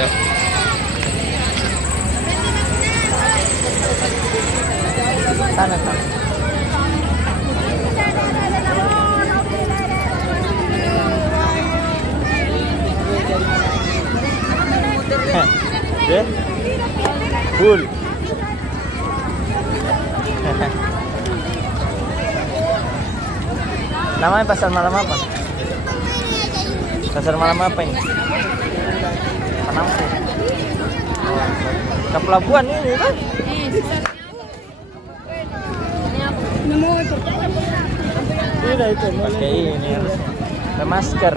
Ya. Sana sana. Deh. Full. Namanya pasar malam apa? Pasar malam apa ini? Penampung. Ke pelabuhan ini kan? Tidak itu. Pakai ini harusnya. Ada masker.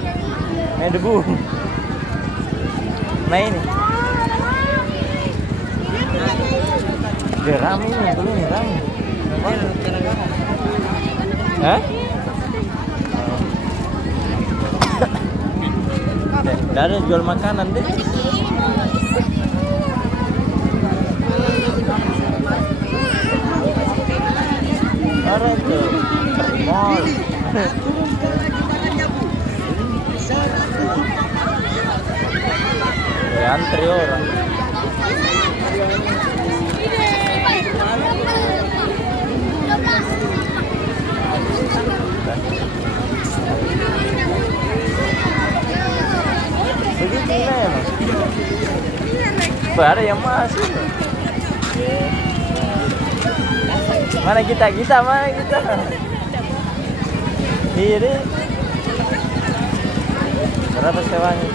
Ini debu. Nah ini. Udah rame ini, belum nih rame. Hah? Tidak ada jual makanan deh. Ada tuh mall. Ya, antri orang. Begitu ya, Mas. Ada yang masuk. Mana kita mana kita? Ini berapa sewanya?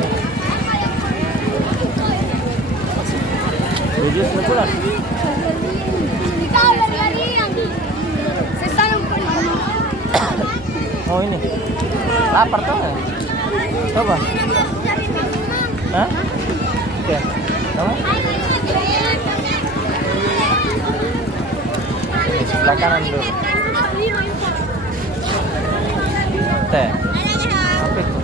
7 sebulan. Oh ini, lapar tuh nggak? Coba. Hah? Oke. Coba. Sebelah kanan dulu. Teh. Apa itu?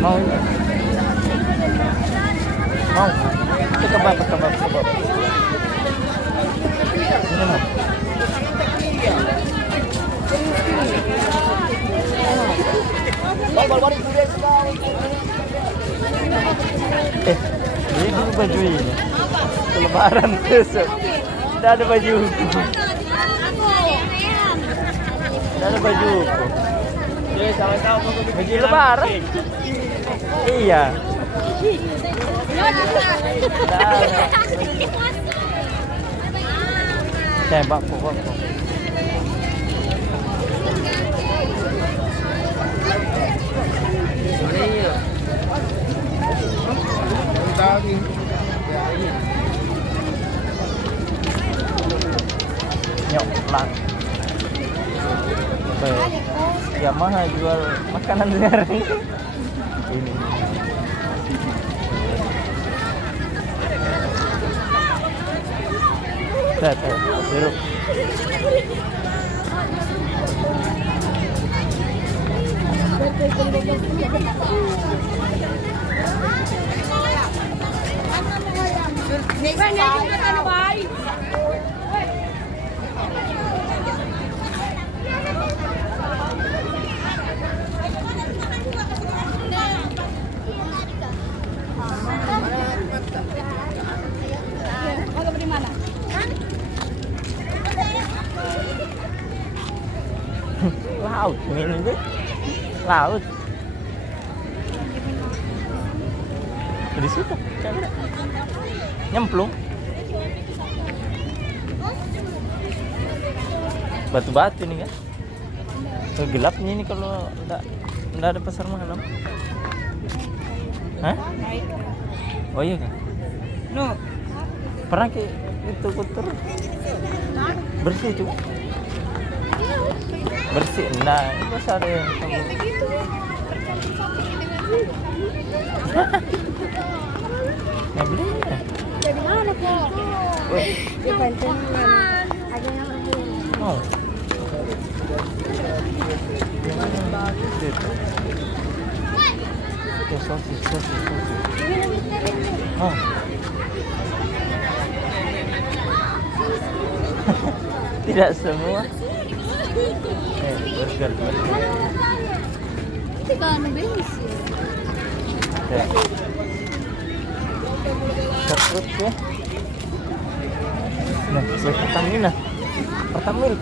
Mau ini? Mau? Itu kebab. Ini mau? Ini baju ini. Lebaran besok. Tidak ada baju. Tidak ada baju. Baju lebaran. Iya. Tembak pokok. Nyok lang. Yamaha jual makanan sehari. Ini. Sirup. Laut ini deh. Laut. Di situ. Nyemplung. Batu-batu nih kan. Gelapnya ini kalau enggak ada pasar malam. Hah? Oh iya kan? No. Pernah ke itu kotor? Bersih itu. Bersih. Nah, itu ada yang beli ya? Dari mana kok? Di kantin ada yang Oh. Sosis. Oh. Tidak semua. Burger. Magkano bensin? Oke. Serut ya. Nah, gue Pertamina. Pertamil.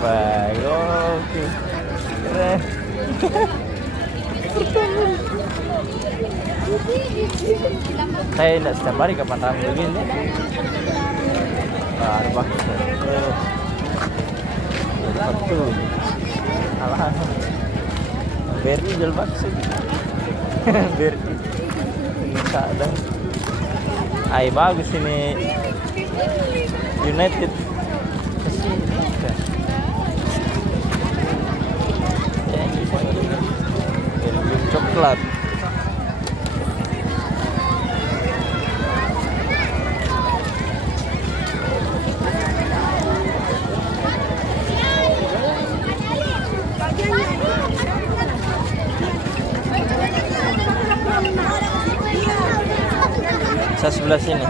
Baik, oke. Keren. Saya tidak setiap hari kapan ramai begini. Bagus. Betul. Alah. Beri jual bakso. Beri. Kadang. Ay bagus ini. United. Coklat. Saya sebelah sini.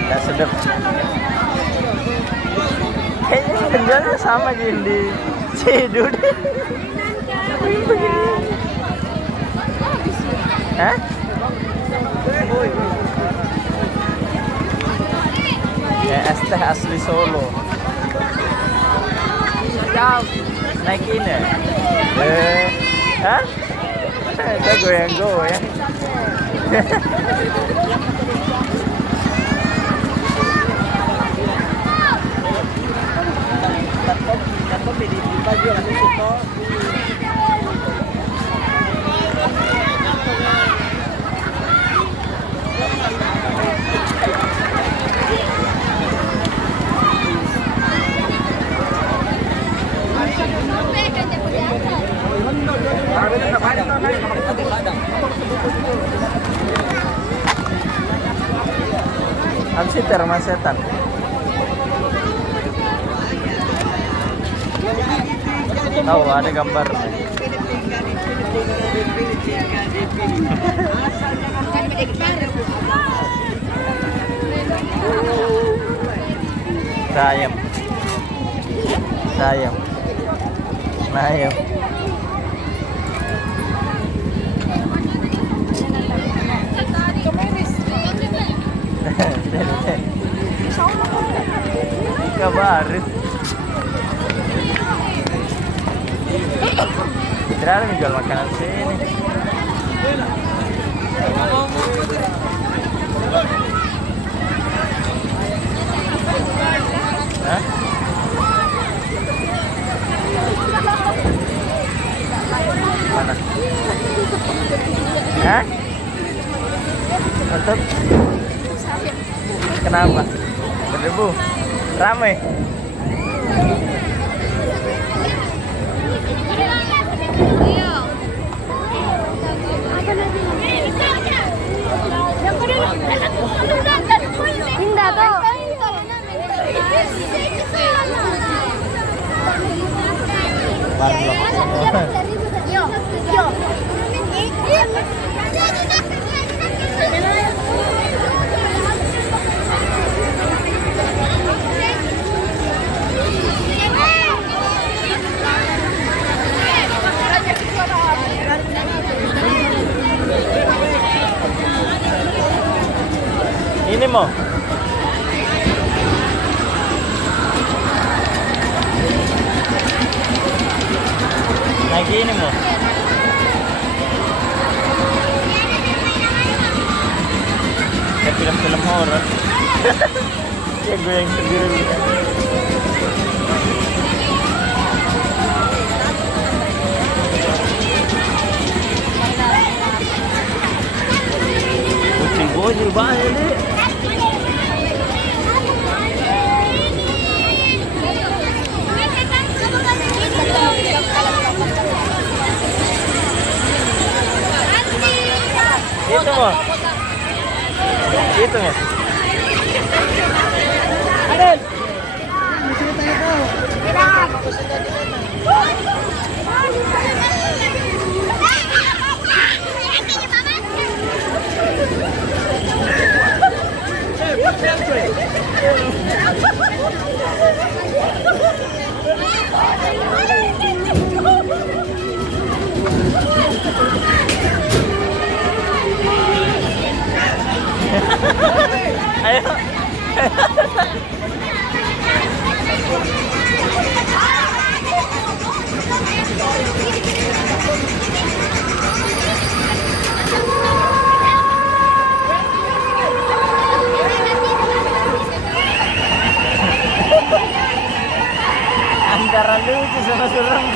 Nggak sedap. Kayaknya penjualnya sama gini di Cidud. Hah? Ya, es teh asli Solo. Naik ini ya? Hah? Kita goyang-goyang. Apa sih terma setan? Tahu ada gambar. Sayang. Sayang. Sayang. Ika baru. Tidak ada jual makanan sini. Hah? Mana? Hah? Untuk? Kenapa? Berdebu? Ramai? Pindah tuh. Ini mau? Lagi ini mau? Kayak film-film horor. Ya gue yang sendiri. Kucing bojol banyak deh. Itu mau? Itu mau? Aden. Ayo. Antara lucu sama serem.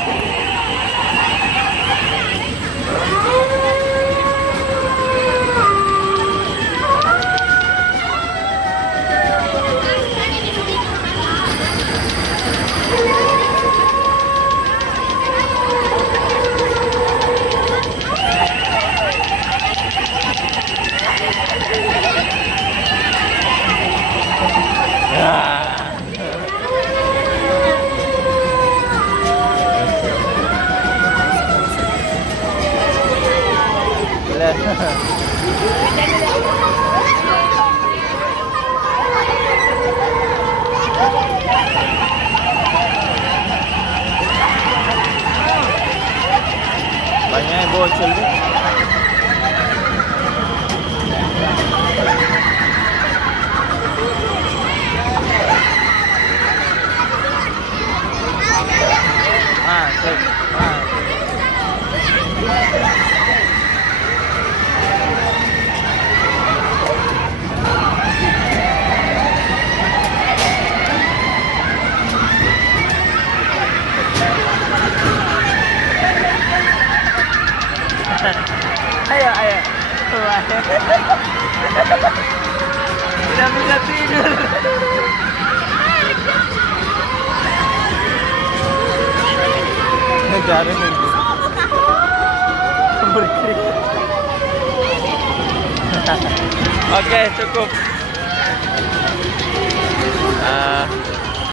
Banyak yang bocil tuh. Masuk. Ayo, ayo. Tidak bisa tidur. Negara ini berkeringat. Oke, cukup.